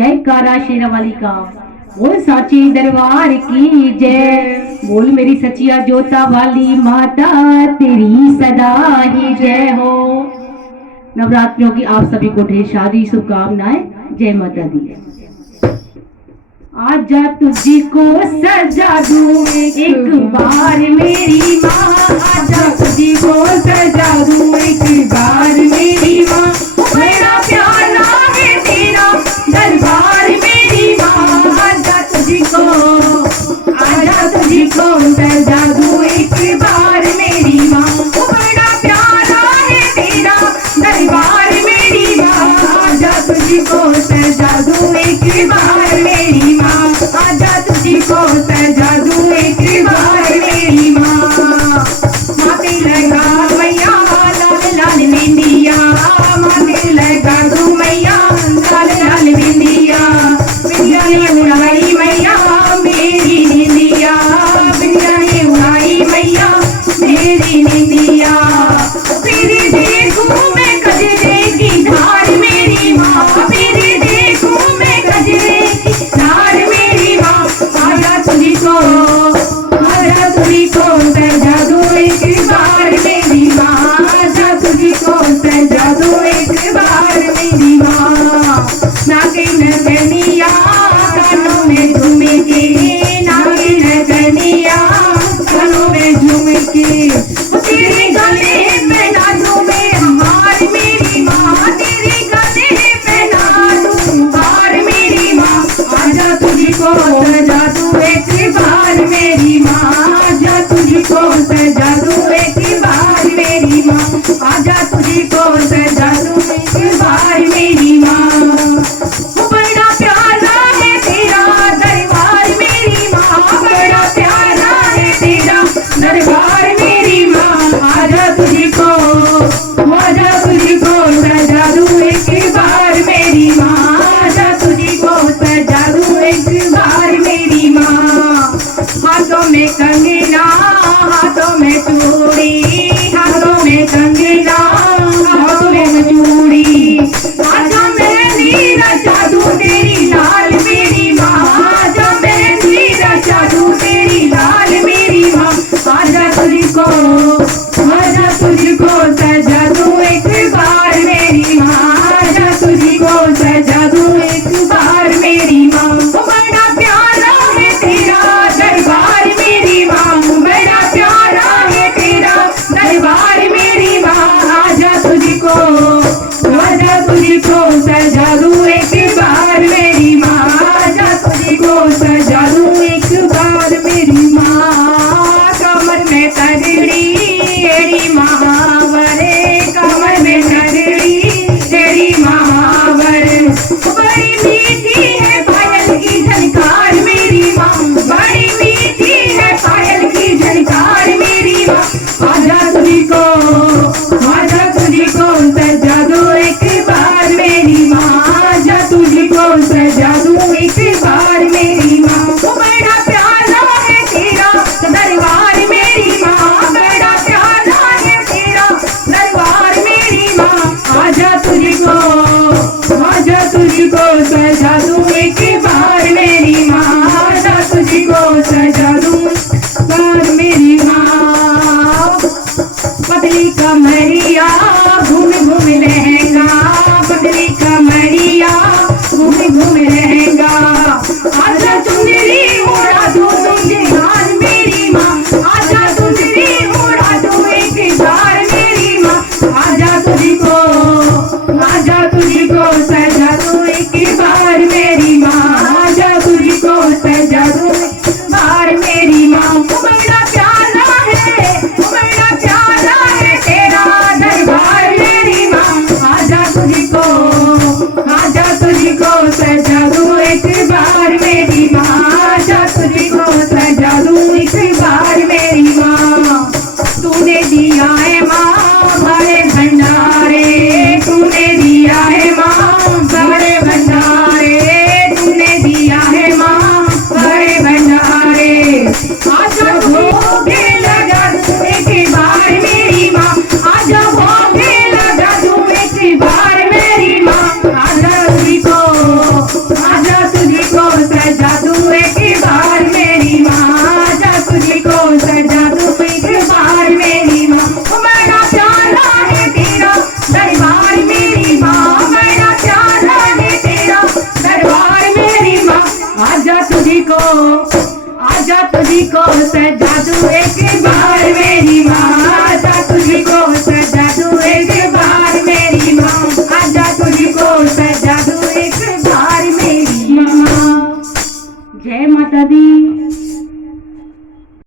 जयकारा शेरावाली का। बोल साची दरबार की जय। बोल मेरी सचिया जोता वाली माता तेरी सदा ही जय हो। नवरात्रियों की आप सभी को ढेर सारी शुभकामनाएं। जय माता दी। आजा तुझको सजा दूं एक बार मेरी माँ, आजा तुझको सजा दूं एक बार मेरी माँ। बड़ा प्यारा है तेरा दरबार मेरी माँ, आजा तुझको सजा दूं एक बार मेरी माँ। बड़ा प्यारा है तेरा दरबार मेरी माँ, आजा तुझको सजा दूं एक बार मेरी माँ, आजा तुझको सजा दूं एक बार मेरी माँ। माथे लगा मैया लाल लाल बिंदिया, माथे लगा दूं मैया लाल लाल बिंदिया। बिंदिया ने उड़ाई मैया मेरी निंदिया, बिंदिया ने उड़ाई मैया मेरी निंदिया। तेरी देखूं मैं गजरे की धार मेरी माँ, तेरी देखूं मैं गजरे की धार मेरी माँ। आजा तुझको सजा दूं एक बार मेरी माँ, आजा तुझको सजा दूं एक बार मेरी माँ। नागिन कनिया कानों में झुमके, नागिन कनिया कानों में झुमके। तेरे गले पे नाचूं मैं हार मेरी माँ, तेरे गले पे नाचूं हार मेरी माँ। आजा तुझको सजा दूं एक बार मेरी माँ, आजा तुझको सजा दूं एक बार मेरी माँ, आजा तुझको सजा दूं एक बार मेरी माँ। बड़ा प्यारा है तेरा दरबार मेरी माँ, बड़ा प्यारा है तेरा दरबार मेरी माँ। आजा तुझको सजा दूं एक बार मेरी माँ, आजा तुझको सजा दूं एक बार मेरी माँ। हाथों में कंगना हाथों में चूड़ी, हाथों में कंगना हाथों में चूड़ी। आजा मेहंदी रचा दूं तेरी लाल मेरी माँ, आजा मेहंदी रचा दूं तेरी लाल मेरी माँ। आजा तुझको सजा दूं एक बार मेरी माँ, आजा तुझको सजा दूं एक बार मेरी माँ। बड़ा प्यारा है तेरा दरबार मेरी माँ, बड़ा प्यारा है तेरा दरबार मेरी माँ। आजा तुझको सजा दूं एक बार मेरी माँ, आजा तुझको सजा दूं एक बार मेरी माँ। कमर में तगड़ी तेरी महावर, कमर में तगड़ी तेरी महावर। बड़ी मीठी है पायल की झनकार मेरी माँ, बड़ी मीठी है पायल की झनकार मेरी माँ। आजा तुझको सजा दूं एक बार मेरी माँ, आजा तुझको सजा दूं एक बार मेरी माँ। बड़ा प्यारा है तेरा दरबार मेरी माँ, बड़ा प्यारा है तेरा दरबार मेरी माँ। आजा तुझको सजा दूं एक बार मेरी माँ, आजा तुझको सजा दूं बार मेरी माँ। पतली कमरिया घूम घूम लहंगा, पतली कमरिया घूम घूम लहंगा। आजा चुनरी उड़ा दूं तुझे हार मेरी माँ, आजा चुनरी उड़ा दूं एक बार मेरी माँ। आजा तुझको सजा दूं एक बार मेरी तुझको, आजा तुझको सजा दूं एक बार मेरी माँ।